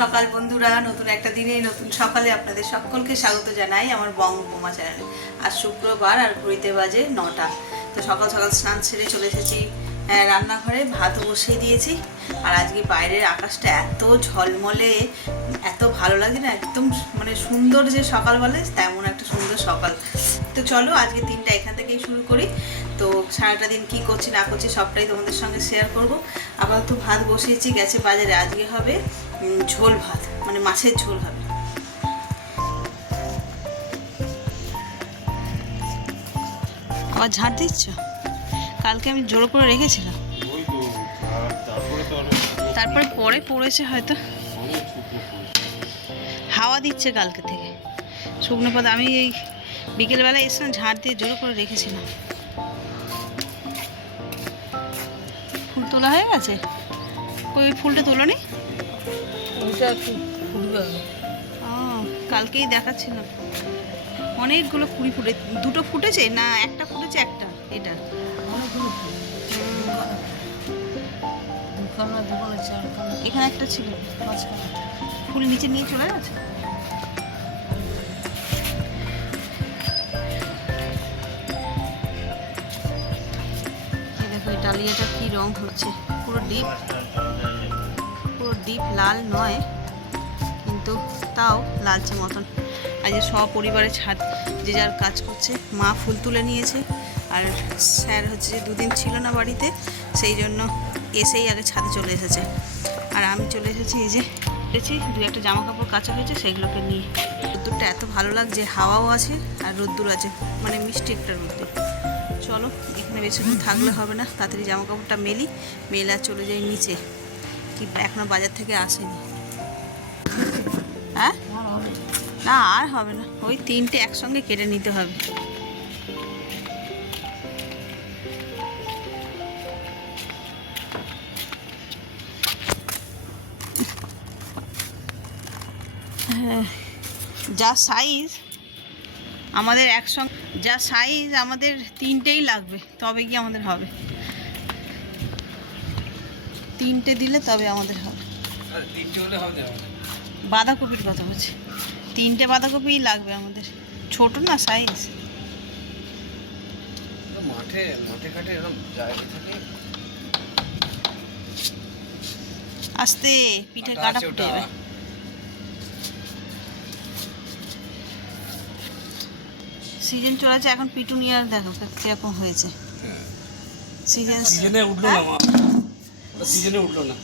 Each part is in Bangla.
সকাল বন্ধুরা, নতুন একটা দিনে নতুন সকালে আপনাদের সকলকে স্বাগত জানাই আমার বঙ্গবোমা চ্যানেলে। আজ শুক্রবার আর ঘড়িতে বাজে 9টা। তো সকাল সকাল স্নান সেরে চলে এসেছি রান্নাঘরে, ভাতও বসিয়ে দিয়েছি। আর আজকে বাইরের আকাশটা এত ঝলমলে, এত ভালো লাগে না, একদম মানে সুন্দর যে সকাল বলে তেমন একটা সুন্দর সকাল। তো চলো আজকে দিনটা এখান থেকেই শুরু করি। তো সারাটা দিন কী করছি না করছি সবটাই তোমাদের সঙ্গে শেয়ার করব। আপাতত ভাত বসিয়েছি, গেছে বাজারে। আজকে হবে ঝোল ভাত, মানে মাছের ঝোল হবে। আবার ঝাড় দিচ্ছ? কালকে আমি জোর করে রেখেছিলাম, তারপরে পরে পড়েছে হয়তো, হাওয়া দিচ্ছে কালকে থেকে শুকনো পাতা। আমি এই বিকেলবেলা এসে ঝাড় দিয়ে জোর করে রেখেছিলাম। ফুল তোলা হয়ে গেছে? ওই ফুলটা তোলো নি? কালকেই দেখাচ্ছিলাম অনেকগুলো কুড়ি ফুটে, দুটো ফুটেছে না একটা ফুটেছে? একটা, এটা এখানে একটা ছিল, ফুল নিচে নিয়ে চলে গেছে। দেখো এই ডালিয়াটা কি রং হচ্ছে, পুরো ডিপ লাল নয় কিন্তু তাও লালচে মতন। আজ সপরিবারে ছাদ যে যার কাজ করছে। মা ফুল তুলে নিয়েছে, আর স্যার হচ্ছে যে দুদিন ছিল না বাড়িতে, সেই জন্য এসেই আগে ছাদে চলে এসেছে। আর আমি চলে এসেছি, এই যে দু একটা জামা কাপড় কাচা হয়েছে সেগুলোকে নিয়ে। রোদ্দুরটা এত ভালো লাগছে, হাওয়াও আছে আর রোদ্দুর আছে, মানে মিষ্টি একটা রোদ্দুর। চলো এখানে বেশিক্ষণ থাকলে হবে না, তাড়াতাড়ি জামা কাপড়টা মেলে আর চলে যাই নিচে। কি এখনো বাজার থেকে আসেনি? হ্যাঁ না, আর হবে না, ওই তিনটে একসঙ্গে কেটে নিতে হবে। হ্যাঁ, যা সাইজ আমাদের একসঙ্গে, যা সাইজ আমাদের তিনটেই লাগবে, তবে কি আমাদের হবে। তিনটে দিলে তবে আমাদের হবে। বাঁধাকপির কথা বলছি, তিনটে বাঁধাকপিই লাগবে আমাদের, ছোট না সাইজ। আস্তে পিঠে কাটা ফুটে যাবে। সিজন চলেছে এখন, পিটুনিয়ার দেখো কিরকম হয়েছে। সিজনে উঠলো না, সিজনে উঠলো না,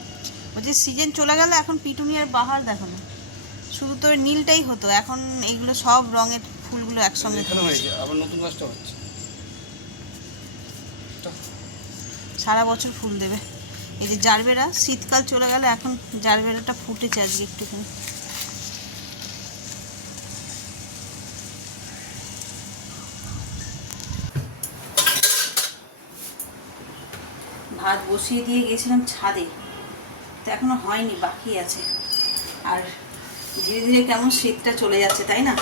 বলছি সিজন চলে গেল, এখন পিটুনিয়ার বাহার দেখো না। শুধু তো নীলটাই হতো, এখন এইগুলো সব রঙের ফুলগুলো একসঙ্গে হয়েছে। আবার নতুন গাছটা হচ্ছে, সারা বছর ফুল দেবে। এই যে জারবেরা, শীতকাল চলে গেল, এখন জারবেরাটা ফুটেছে আজকে একটুখানি। ভাত বসিয়ে দিয়ে গেছিলাম ছাদে, তো এখনো হয়নি, বাকি আছে। আর ধীরে ধীরে কেমন শীতটা চলে যাচ্ছে, তাই না?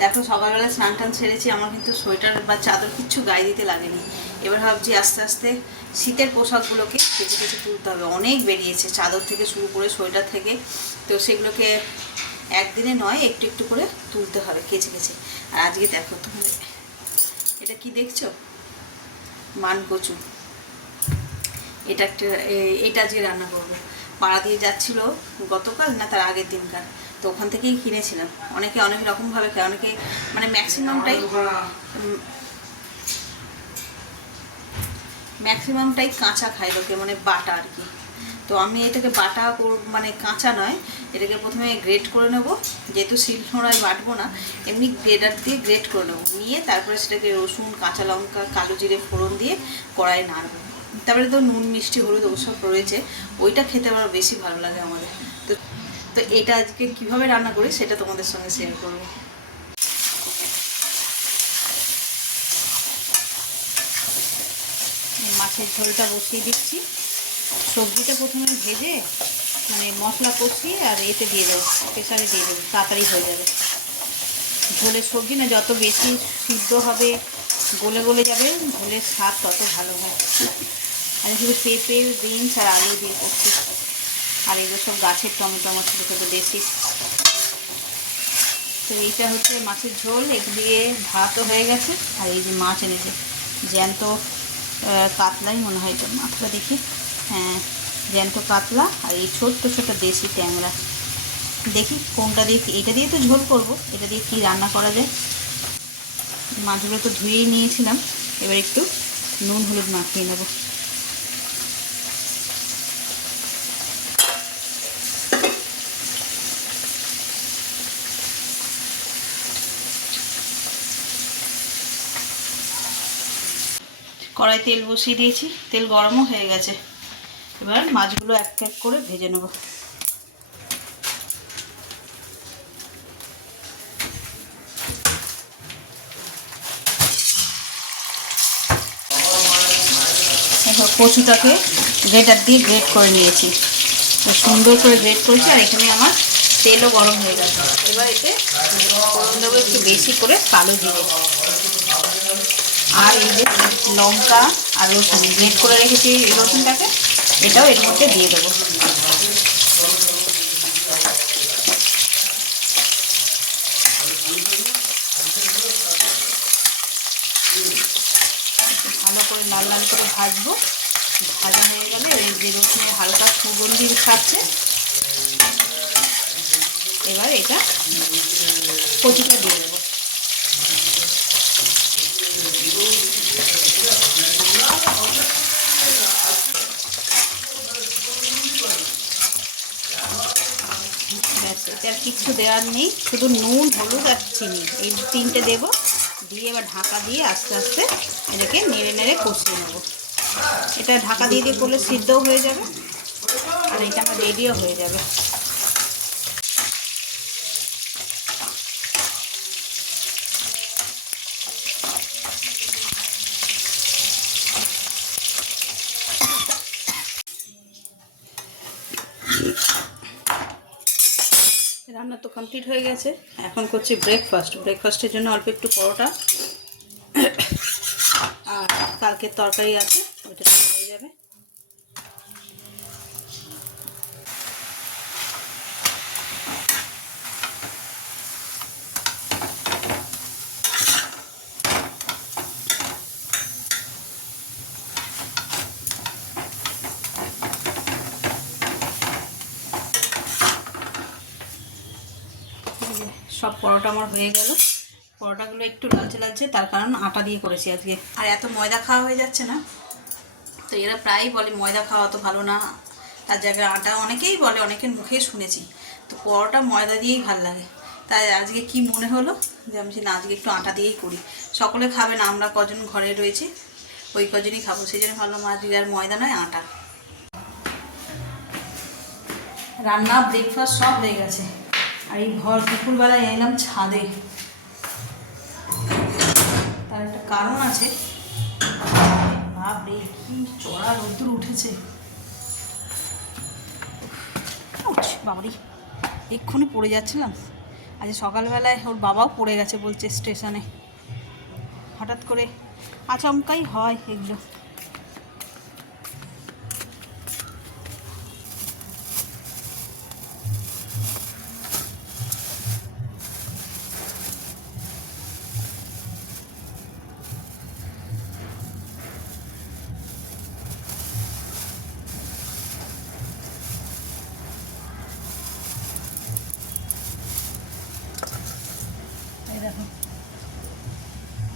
দেখো সকালবেলা স্নান টান সেরেছি, আমার কিন্তু সোয়েটার বা চাদর কিচ্ছু গায়ে দিতে লাগেনি। এবার ভাবছি আস্তে আস্তে শীতের পোশাকগুলোকে কেচে কেচে তুলতে হবে। অনেক বেরিয়েছে, চাদর থেকে শুরু করে সোয়েটার থেকে, তো সেগুলোকে একদিনে নয় একটু একটু করে তুলতে হবে কেচে কেচে। আর আজকে দেখো তুমি, এটা কি দেখছো? মানকচু। এটা যে রান্না করবো, পাড়া দিয়ে যাচ্ছিল গতকাল না তার আগের দিনকার, তো ওখান থেকেই কিনেছিলাম। অনেকে অনেক রকমভাবে খায়, অনেকে মানে ম্যাক্সিমামটাই কাঁচা খায় লোকে, মানে বাটা আর কি। তো আমি এটাকে বাটা মানে কাঁচা নয়, এটাকে প্রথমে গ্রেট করে নেব, যেহেতু শিলনোড়ায় বাটবো না, এমনি গ্রেটার দিয়ে গ্রেট করে নেবো, নিয়ে তারপরে সেটাকে রসুন কাঁচা লঙ্কা কালো জিরে ফোড়ন দিয়ে কড়াইয়ে নাড়বো। তারপরে তো নুন মিষ্টি হলুদ ওসব রয়েছে, ওইটা খেতে আমার বেশি ভালো লাগে আমাদের। তো এটা আজকে কীভাবে রান্না করি সেটা তোমাদের সঙ্গে শেয়ার করবো। মাছের ঝোলটা বসিয়ে দিচ্ছি। সবজিটা প্রথমে ভেজে মানে মশলা কষিয়ে আর এতে দিয়ে দেবো, প্রেসারে দিয়ে দেবো, তাড়াতাড়ি হয়ে যাবে। ঝোলের সবজি না যত বেশি সিদ্ধ হবে, গলে গলে যাবে, ঝোলের স্বাদ তত ভালো হয়। আমি শুধু পেঁপে, বিনস আর আলু দিয়ে করছি। আর এগুলো সব গাছের টমেটো আমার ছোটো ছোটো দেশি। তো এইটা হচ্ছে মাছের ঝোল, এগুলো দিয়ে ভাতও হয়ে গেছে। আর এই যে মাছ এনেছে জ্যান্ত কাতলাই মনে হয়, তো মাছটা দেখি, হ্যাঁ জ্যান্ত কাতলা। আর এই ছোট্ট ছোট্ট দেশি ট্যাংরা। দেখি কোনটা দিয়ে, এটা দিয়ে তো ঝোল করব, এটা দিয়ে কি রান্না করা যায়। মাছগুলো তো ধুয়েই নিয়েছিলাম, এবার একটু নুন হলুদ মাখিয়ে নেব। কড়াই তেল বসিয়ে দিয়েছি, তেল গরমও হয়ে গেছে। এবার মাছগুলো এক এক করে ভেজে নেব। এবার কচুটাকে গ্রেটার দিয়ে গ্রেট করে নিয়েছি, সুন্দর করে গ্রেট করেছি। আর এখানে আমার তেলও গরম হয়ে গেছে। এবার এতে ফোড়ন দেবো একটু বেশি করে কালো জিরে, আর এই যে লঙ্কা আর রসুন গ্রেট করে রেখেছি, এই রসুনটাকে এটাও এর মধ্যে দিয়ে দেবো। ভালো করে লাল লাল করে ভাজবো। ভাজা হয়ে গেলে এই যে রসুনের হালকা সুগন্ধি ছাড়ছে, এবার এটা কচুটা দিয়ে দেবো। ব্যাস, এটা আর কিচ্ছু দেওয়ার নেই, শুধু নুন হলুদ আর চিনি এই তিনটে দেবো। দিয়ে এবার ঢাকা দিয়ে আস্তে আস্তে এটাকে নেড়ে নেড়ে কষিয়ে নেবো। এটা ঢাকা দিয়ে দিয়ে করলে সিদ্ধও হয়ে যাবে, আর এটা আমার রেডিও হয়ে যাবে। রান্না তো কমপ্লিট হয়ে গেছে, এখন করছি ব্রেকফাস্ট। ব্রেকফাস্টের জন্য অল্প একটু পরোটা আর কালকের তরকারি আছে, ওইটা হয়ে যাবে। সব পরোটা আমার হয়ে গেল। পরোটাগুলো একটু লালচে লালচে, তার কারণ আটা দিয়ে করেছি আজকে। আর এত ময়দা খাওয়া হয়ে যাচ্ছে না, তো এরা প্রায়ই বলে ময়দা খাওয়া তো ভালো না, তার জায়গায় আটা, অনেকেই বলে, অনেকের মুখেই শুনেছি। তো পরোটা ময়দা দিয়েই ভাল লাগে। তাই আজকে কি মনে হলো যে আমি না আজকে একটু আটা দিয়েই করি। সকলে খাবে না, আমরা কজন ঘরে রয়েছি ওই কজনই খাবো, সেই জন্য ভাবলাম আজকে আর ময়দা নয় আটা। রান্না ব্রেকফাস্ট সব হয়ে গেছে। আর এই ভর দুপুরবেলায় এলাম ছাদে, তার একটা কারণ আছে। বাপরে কি চড়া রোদ্দুর উঠেছে, বাবারি এক্ষুনি পড়ে যাচ্ছিলাম। আজ সকালবেলায় ওর বাবাও পড়ে গেছে বলছে স্টেশনে। হঠাৎ করে আচমকাই হয় এগুলো।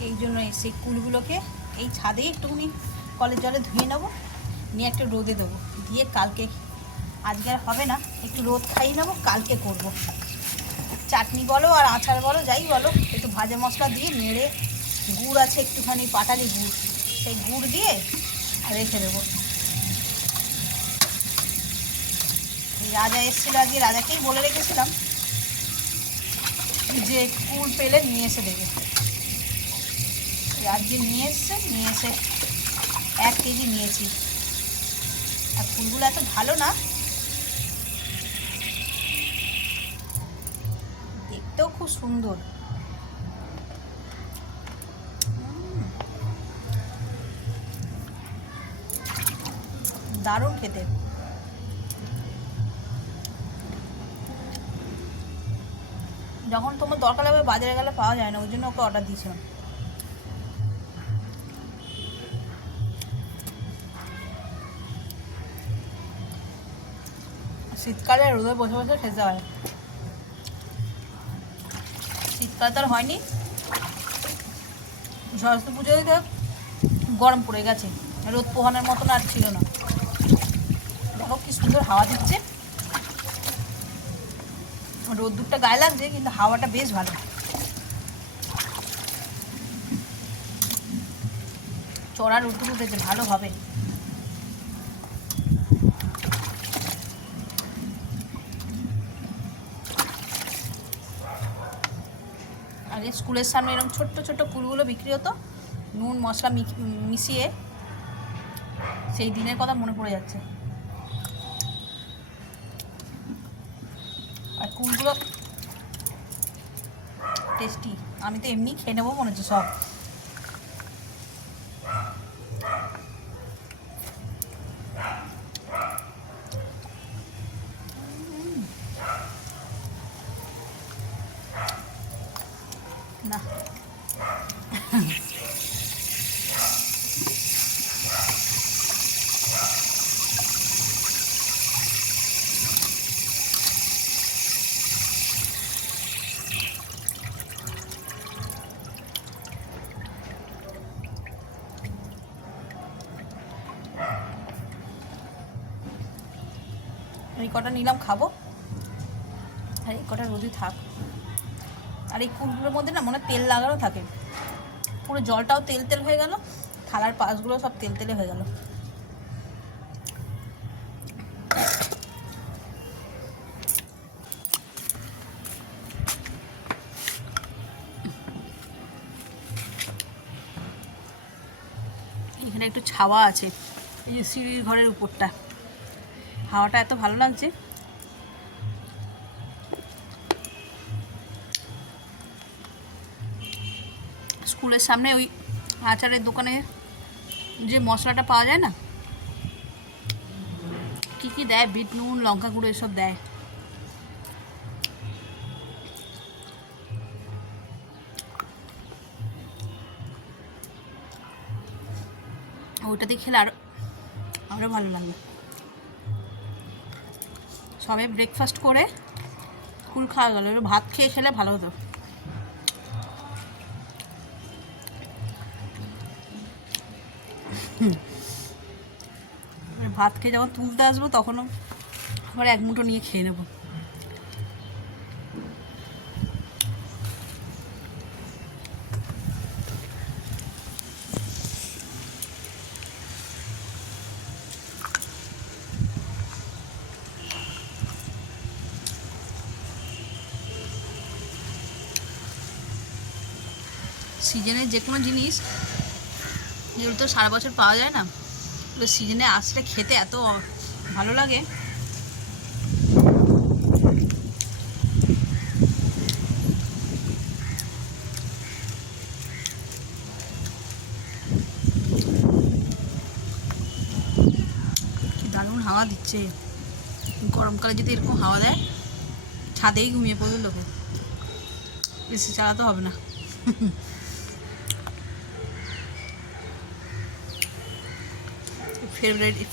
এই জন্য সেই কুলগুলোকে এই ছাদে একটুখানি কলের জলে ধুয়ে নেবো, নিয়ে একটু রোদে দেবো, দিয়ে কালকে, আজকে আর হবে না, একটু রোদ খাইয়ে নেবো, কালকে করব। চাটনি বলো আর আচার বলো যাই বলো, একটু ভাজা মশলা দিয়ে নেড়ে, গুড় আছে একটুখানি পাটালি গুড়, সেই গুড় দিয়ে রেখে দেবো। রাজা এসেছিলো আজকে, রাজাকেই বলে রেখেছিলাম যে কুল পেলে নিয়ে এসে দেবে। আজকে নিয়ে এসে 1 কেজি নিয়েছি। আর ফুলগুলো এত ভালো না, দেখতেও খুব সুন্দর। দারুণ খেতে। যখন তোমার দরকার লাগবে বাজারে গেলে পাওয়া যায় না, ওই জন্য ওকে অর্ডার দিয়েছিলাম। শীতকালে রোদে বসে বসে খেতে হয়, শীতকাল তো আর হয়নি, সরস্বতী পুজোয় গরম পড়ে গেছে, রোদ পোহানোর মতন আর ছিল না। দেখো কি সুন্দর হাওয়া দিচ্ছে, রোদ্দুরটা গায়ে লাগছে কিন্তু হাওয়াটা বেশ ভালো। চড়া রোদ্দুর উঠেছে ভালোভাবে। আগে স্কুলের সামনে এরকম ছোট্ট ছোট্ট কুলগুলো বিক্রি হতো, নুন মশলা মিশিয়ে, সেই দিনের কথা মনে পড়ে যাচ্ছে। আর কুলগুলো টেস্টি, আমি তো এমনি খেয়ে নেবো মনে হচ্ছে সব। না এই কটা নিলাম খাবো, আর এই কটা রোদই থাক। আর এই কুলগুলোর মধ্যে না মনে তেল লাগানো থাকে, পুরো জলটাও তেল তেল হয়ে গেল, থালার পাশগুলো সব তেল তেলে হয়ে গেল। এখানে একটু ছাওয়া আছে, এই যে সিঁড়ির ঘরের উপরটা, হাওয়াটা এত ভালো লাগছে। স্কুলের সামনে ওই আচারের দোকানে যে মশলাটা পাওয়া যায় না, কি কি দেয়, বিট নুন লঙ্কা গুঁড়ো এসব দেয়, ওইটাতে খেলে আরও ভালো লাগবে। সবে ব্রেকফাস্ট করে কুল খাওয়া গেল, এবার ভাত খেয়ে খেলে ভালো হতো। ভাত খেয়ে যখন তুলতে আসবো তখনও আবার এক মুঠো নিয়ে খেয়ে নেব। সিজনের যে কোনো জিনিস যেগুলো তো সারা বছর পাওয়া যায় না, তো সিজনে আসলে খেতে এত ভালো লাগে। কি দারুণ হাওয়া দিচ্ছে, গরমকালে যদি এরকম হাওয়া দেয় ছাদেই ঘুমিয়ে পড়বে লোকে, এসি চালাতে হবে না।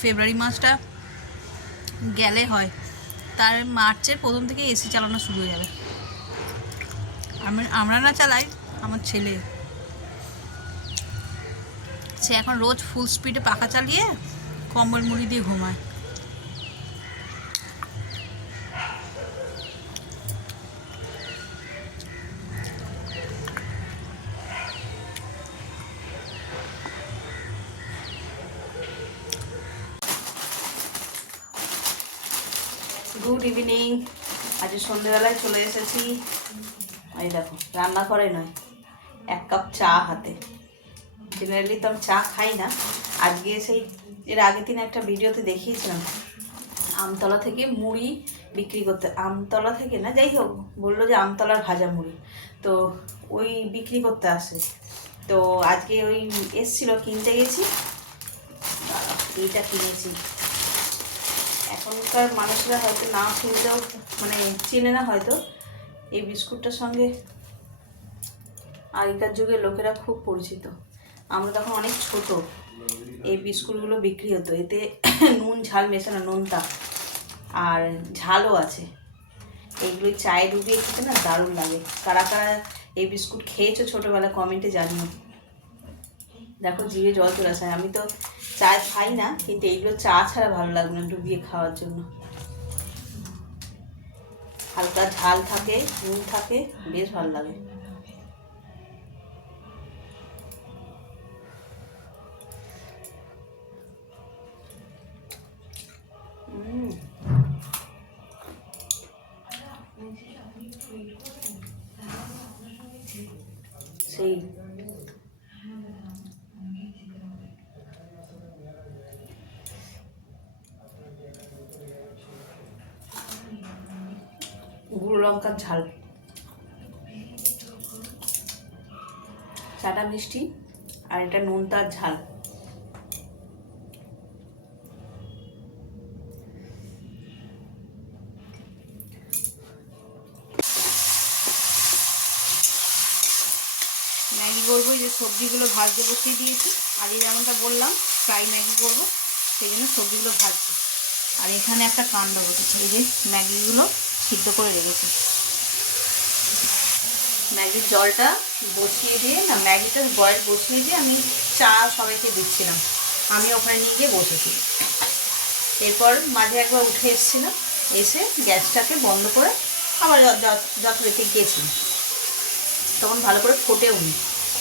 ফেব্রুয়ারি মাসটা গেলে হয়, তার মার্চের প্রথম থেকে এসি চালানো শুরু হয়ে যাবে। আমরা না চালাই, আমার ছেলে, সে এখন রোজ ফুল স্পিডে পাখা চালিয়ে কম্বল মুড়ি দিয়ে ঘুমায়। গুড ইভিনিং, আজ সন্ধ্যেবেলায় চলে এসেছি। এই দেখো, রান্নাঘরে নয়, এক কাপ চা হাতে। জেনারেলি তো আমি চা খাই না, আজকে সেই এর আগের দিন একটা ভিডিওতে দেখিয়েছিলাম আমতলা থেকে মুড়ি বিক্রি করতে, আমতলা থেকে না, যাই হোক বললো যে আমতলার ভাজা মুড়ি, তো ওই বিক্রি করতে আসে। তো আজকে ওই এসছিল, কিনতে গেছি, এইটা কিনেছি। এখনকার মানুষরা হয়তো না চিনলেও, মানে চেনে না হয়তো, এই বিস্কুটটার সঙ্গে আগেকার যুগের লোকেরা খুব পরিচিত। আমরা তখন অনেক ছোট, এই বিস্কুটগুলো বিক্রি হতো। এতে নুন ঝাল মেশানো, নোনতা আর ঝালও আছে। এইগুলো চায়ে ডুবিয়ে খেতে না দারুণ লাগে। কারা কারা এই বিস্কুট খেয়েছো ছোটোবেলা কমেন্টে জানিও। দেখো জিভে জল চলে আসে। আমি তো চা খাই না, কিন্তু এইগুলো চা ছাড়া ভালো লাগবে না ডুবিয়ে খাওয়ার জন্য। হালকা ঝাল থাকে, নুন থাকে, বেশ ভালো লাগে। সেই গুঁড়ো লঙ্কার ঝাল, চাটা মিষ্টি আর এটা নোনতার ঝাল। ম্যাগি করবো, যে সবজিগুলো ভাজতে বসিয়ে দিয়েছি। আর এই যেমনটা বললাম ফ্রাই ম্যাগি করবো, সেই জন্য সবজিগুলো ভাজছি। আর এখানে একটা কাণ্ড বসেছে, এই যে ম্যাগিগুলো সিদ্ধ করে রেখেছি। ম্যাগির জলটা বসিয়ে দিয়ে না, ম্যাগিটা বয়েল বসিয়ে দিয়ে আমি চা সবাইকে দিচ্ছিলাম। আমি ওখানে নিয়ে গিয়ে বসেছি। এরপর মাঝে একবার উঠে এসেছিলাম, এসে গ্যাসটাকে বন্ধ করে আবার যত রেখে গিয়েছি, তখন ভালো করে ফোটেও নি।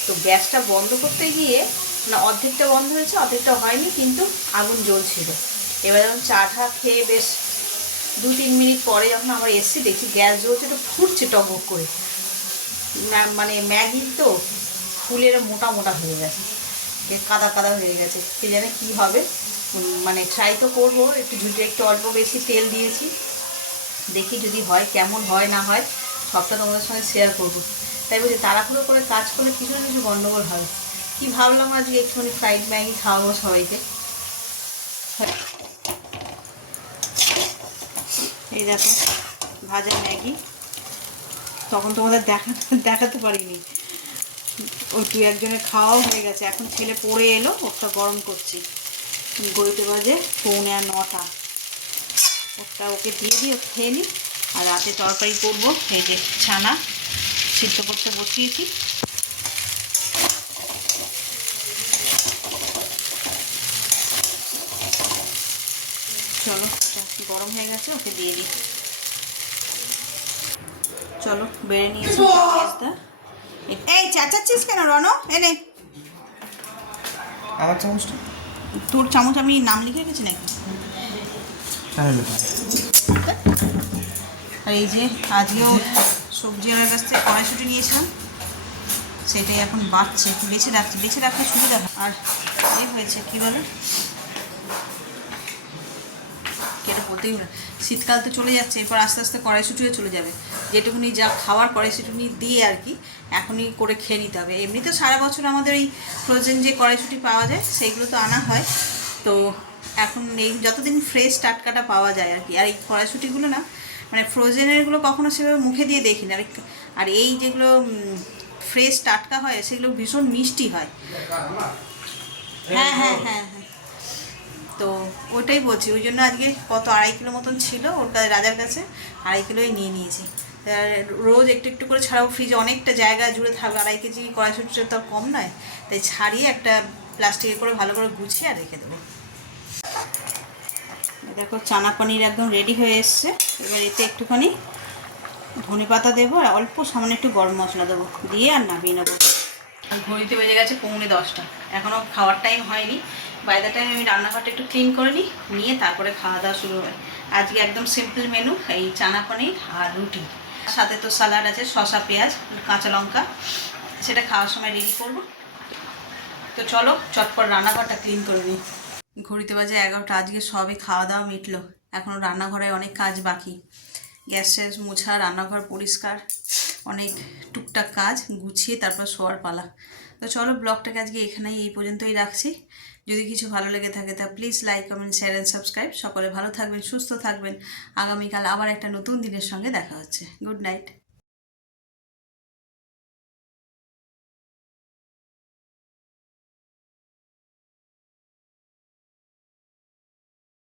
তো গ্যাসটা বন্ধ করতে গিয়ে না অর্ধেকটা বন্ধ হয়েছে, অর্ধেকটা হয়নি, কিন্তু আগুন জ্বলছিল। এবার যখন চাটা খেয়ে বেশ 2-3 মিনিট পরে যখন আমার এসছি, দেখছি গ্যাস জ্বলছে, তো ফুটছে টকবক করে। মানে ম্যাগি তো ফুলের মোটা মোটা হয়ে গেছে, কাদা কাদা হয়ে গেছে। সে জানে কী হবে। মানে ট্রাই তো করবো, একটু ঝুঁটে একটু অল্প বেশি তেল দিয়েছি, দেখি যদি হয়, কেমন হয় না হয় সবটা তোমাদের সঙ্গে শেয়ার করবো। তাই বলছি তাড়াহুড়ো করে কাজ করলে কিছু না কিছু গণ্ডগোল হবে। কি ভাবলাম আজকে একটুখানি ফ্রাইড ম্যাগি খাওয়াবো সবাইকে। এই দেখো ভাজা ম্যাগি, তখন তোমাদের দেখাতে পারিনি। ওই 2-1 খাওয়াও হয়ে গেছে। এখন ছেলে পড়ে এলো, ওটা গরম করছি। ঘড়িতে বাজে 8:45। ওটা ওকে দিয়ে দিই, ও খেয়ে নিই। আর রাতে তরকারি করবো, এই যে ছানা সিদ্ধ করতে বসিয়েছি। চলো, এটা গরম হয়ে গেছে, ওকে দিয়ে দিই। চলো বেড়ে নিয়েছি পেঁয়াজটা। এই চেঁচাচ্ছিস কেন রনো? এনে আমার চামচটা, তোর চামচ আমি নাম লিখে রেখেছি নাকি? আর এই যে আজকেও সবজি আমার কাছ থেকে কড়াইশুঁটি নিয়েছিলাম, সেটাই এখন বাড়ছে। বেছে রাখতে সুবিধা হয়। আর এই হয়েছে কী বলে, কেটে বলতেই হবে, শীতকাল তো চলে যাচ্ছে, এরপর আস্তে আস্তে কড়াইশুঁটিও চলে যাবে। যেটুকুনি যা খাওয়ার কড়াইশুঁটি দিয়ে আর কি এখনই করে খেয়ে নিতে হবে। এমনি তো সারা বছর আমাদের এই ফ্রোজেন যে কড়াইশুঁটি পাওয়া যায় সেইগুলো তো আনা হয়। তো এখন এই যতদিন ফ্রেশ টাটকাটা পাওয়া যায় আর কি। আর এই কড়াইশুঁটিগুলো না, মানে ফ্রোজেনেরগুলো কখনো সেভাবে মুখে দিয়ে দেখিনি। আর এই যেগুলো ফ্রেশ টাটকা হয় সেগুলো ভীষণ মিষ্টি হয়। হ্যাঁ হ্যাঁ হ্যাঁ হ্যাঁ, তো ওটাই বলছি। ওই জন্য আজকে কত 2.5 কিলো মতন ছিল ওর কাছে, রাজার কাছে 2.5 কিলোই নিয়ে নিয়েছি। রোজ একটু একটু করে ছাড়াও, ফ্রিজে অনেকটা জায়গা জুড়ে থাকবে। 2.5 কেজি কড়াইশুঁটিটা তো কম নয়, তাই ছাড়িয়ে একটা প্লাস্টিকে করে ভালো করে গুছিয়ে আর রেখে দেবো। দেখো চানা পনির একদম রেডি হয়ে এসছে। এবার এতে একটুখানি ধনে পাতা দেবো আর অল্প সামান্য একটু গরম মশলা দেবো, দিয়ে আর নামিয়ে নেবো। ঘড়িতে বেজে গেছে 9:45, এখনও খাওয়ার টাইম হয়নি। বাই দ্য টাইম আমি রান্নাঘরটা একটু ক্লিন করে নিয়ে তারপরে খাওয়া দাওয়া শুরু হয়। আজকে একদম সিম্পল মেনু, এই চানা পনির আর রুটি। সাথে তো স্যালাড আছে, শসা পেঁয়াজ কাঁচা লঙ্কা, সেটা খাওয়ার সময় রেডি করবো। তো চলো চটপট রান্নাঘরটা ক্লিন করে নিই। ঘড়িতে বাজে 11টা। আজকে সবে খাওয়া দাওয়া মিটলো, এখনও রান্নাঘরে অনেক কাজ বাকি। গ্যাস ট্যাস মোছা, রান্নাঘর পরিষ্কার, অনেক টুকটাক কাজ গুছিয়ে তারপর শোয়ার পালা। তো চলো ব্লগটাকে আজকে এখানেই এই পর্যন্তই রাখছি। যদি কিছু ভালো লেগে থাকে তা please like, comment, share and subscribe. সকলে ভালো থাকবেন, সুস্থ থাকবেন। আগামীকাল আবার একটা নতুন দিনের সঙ্গে দেখা হচ্ছে। Good night.